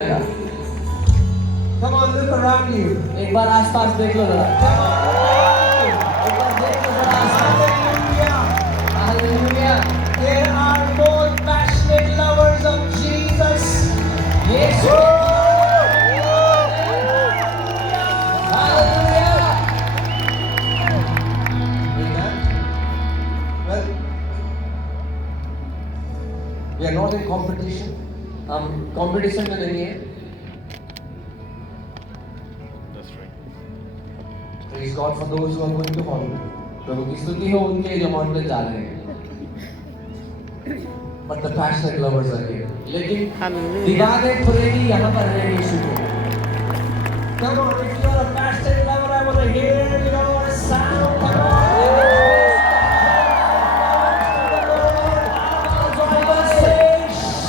Come on, look around you. एक बार आसपास देख लो जरा। Come on, look around you. एक बार देख लो जरा आसपास। Hallelujah. Hallelujah. There are more passionate lovers of Jesus. Yeshu. Hallelujah. Amen. Well, we are not in competition. हम competition में नहीं है। That's right. Praise God for those who are going to hall. प्रभु की स्तुति हो उनके जो हॉल में जा रहे हैं। But the passionate lovers are here. लेकिन Hallelujah. दीवाने प्रेमी यहाँ पर हैं यीशु को। Come on, if you are a passionate lover, I want to hear your sound. Come on.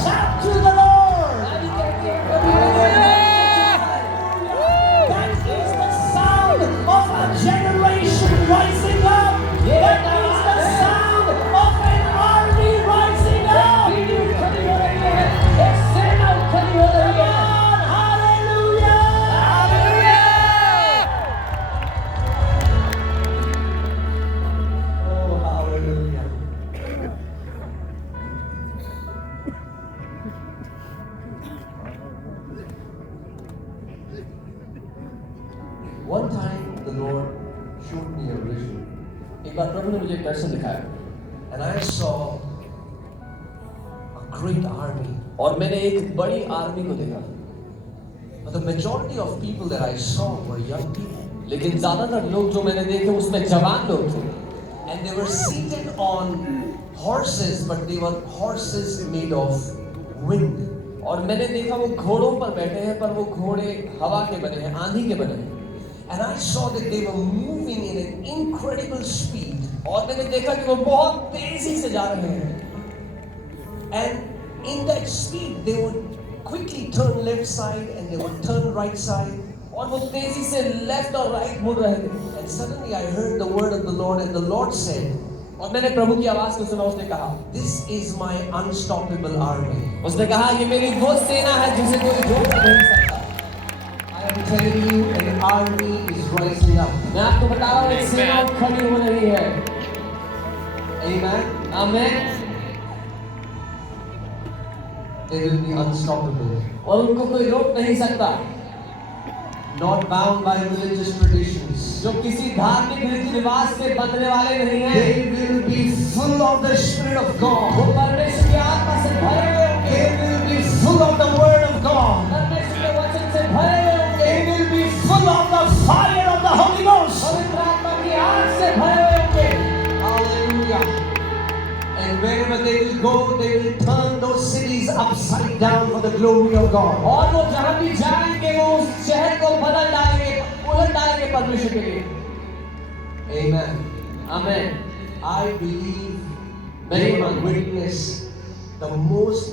Shout to the Lord. That is the sound of a generation rising up. That is the sound of an army rising up. Come on, hallelujah. Oh, hallelujah. One time the Lord showed me a vision, एक बार प्रभु ने मुझे एक दर्शन दिखाया and I saw a great army. और मैंने एक बड़ी army को देखा। But the majority of people that I saw were young people, लेकिन ज्यादातर लोग जो मैंने देखे उसमें जवान लोग थे and they were seated on horses, but they were horses made of wind. और मैंने देखा वो घोड़ों पर बैठे हैं पर वो घोड़े हवा के बने हैं, आंधी के बने हैं। And I saw that they were moving in an incredible speed. और मैंने देखा कि वो बहुत तेजी से जा रहे हैं And in that speed, they would quickly turn left side and they would turn right side. और वो तेजी से लेफ्ट और राइट मुड़ रहे थे। And suddenly I heard the word of the Lord, and the Lord said, और मैंने प्रभु की आवाज को सुना। उसने कहा "This is my unstoppable army." उसने कहा ये मेरी वो सेना है जिसे कोई रोक नहीं सकता। I am telling you, an army is rising up. मैं आपको बता रहा हूँ एक सेना खड़ी हो रही है। Amen. आमीन। They will be unstoppable, और उनको कोई रोक नहीं सकता not bound by religious traditions. जो किसी धार्मिक रीति रिवाज से बंधने वाले नहीं हैं। They will be full of the Spirit of वो God. परमेश्वर की आत्मा से भरे हुए होंगे। They will be full of the Word of God. परमेश्वर के वचन से भरे हुए होंगे। They will be full of the fire of the Holy Ghost. पवित्र आत्मा की आग से भरे हुए होंगे। Hallelujah. And wherever they will go, they will turn those cities upside down for the glory of God. और वो जहाँ भी जाएंगे वो उस शहर को बदल डालेंगे, उलट डालेंगे परमेश्वर के लिए। Amen. आमीन। I believe they will witness the most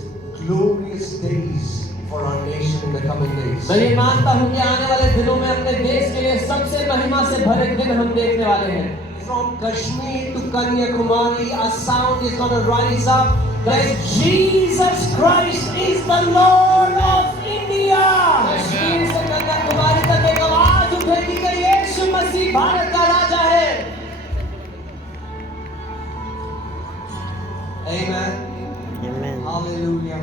glorious days for our nation in the coming days. मैं ये मानता हूँ कि आने वाले दिनों में अपने देश के लिए सबसे महिमा से भरे दिन हम देखने वाले हैं। From Kashmir to Kanyakumari, a sound is going to rise up that Jesus Christ is the Lord of India. Kashmir से कन्याकुमारी तक एक आवाज उठेगी कि यीशु मसीह भारत का राजा है। Amen. Amen. Hallelujah.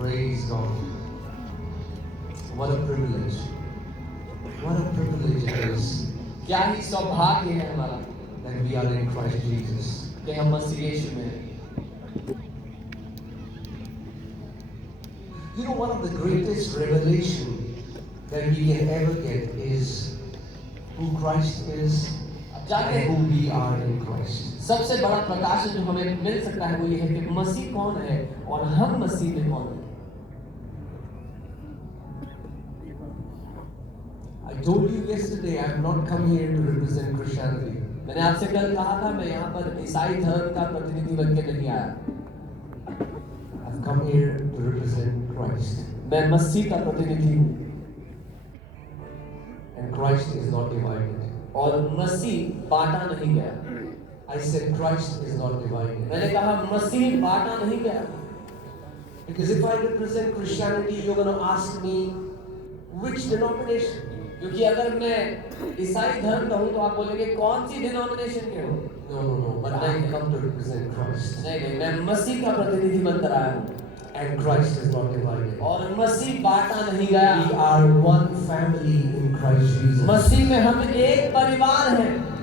Praise God. What a privilege. What a privilege it is क्या ही सौभाग्य है हमारा that we are in Christ Jesus. कि हम मसीह यीशु में हैं। You know, one of the greatest revelation that we can ever get is who Christ is and who we are in Christ. सबसे बड़ा प्रकाशन जो हमें मिल सकता है वो ये है कि मसीह कौन है और हम मसीह में कौन है। I told you yesterday I have not come here to represent Christianity. मैंने आपसे कल कहा था मैं यहाँ पर ईसाई धर्म का प्रतिनिधि बन के नहीं आया। I've come here to represent Christ. मैं मसीह का प्रतिनिधि हूँ And Christ is not divided. और मसीह बांटा नहीं गया। I said Christ is not divided. मैंने कहा मसीह बांटा नहीं गया। Because if I represent Christianity, you're going to ask me which denomination. क्योंकि अगर मैं ईसाई धर्म का हूँ तो आप बोलेंगे कौन सी डिनोमिनेशन के हो? No. But I come to represent Christ. नहीं, मैं मसीह का प्रतिनिधि बनकर आया हूँ। And Christ is not divided. और मसीह बांटा नहीं गया। We are one family in Christ Jesus. मसीह में हम एक परिवार हैं।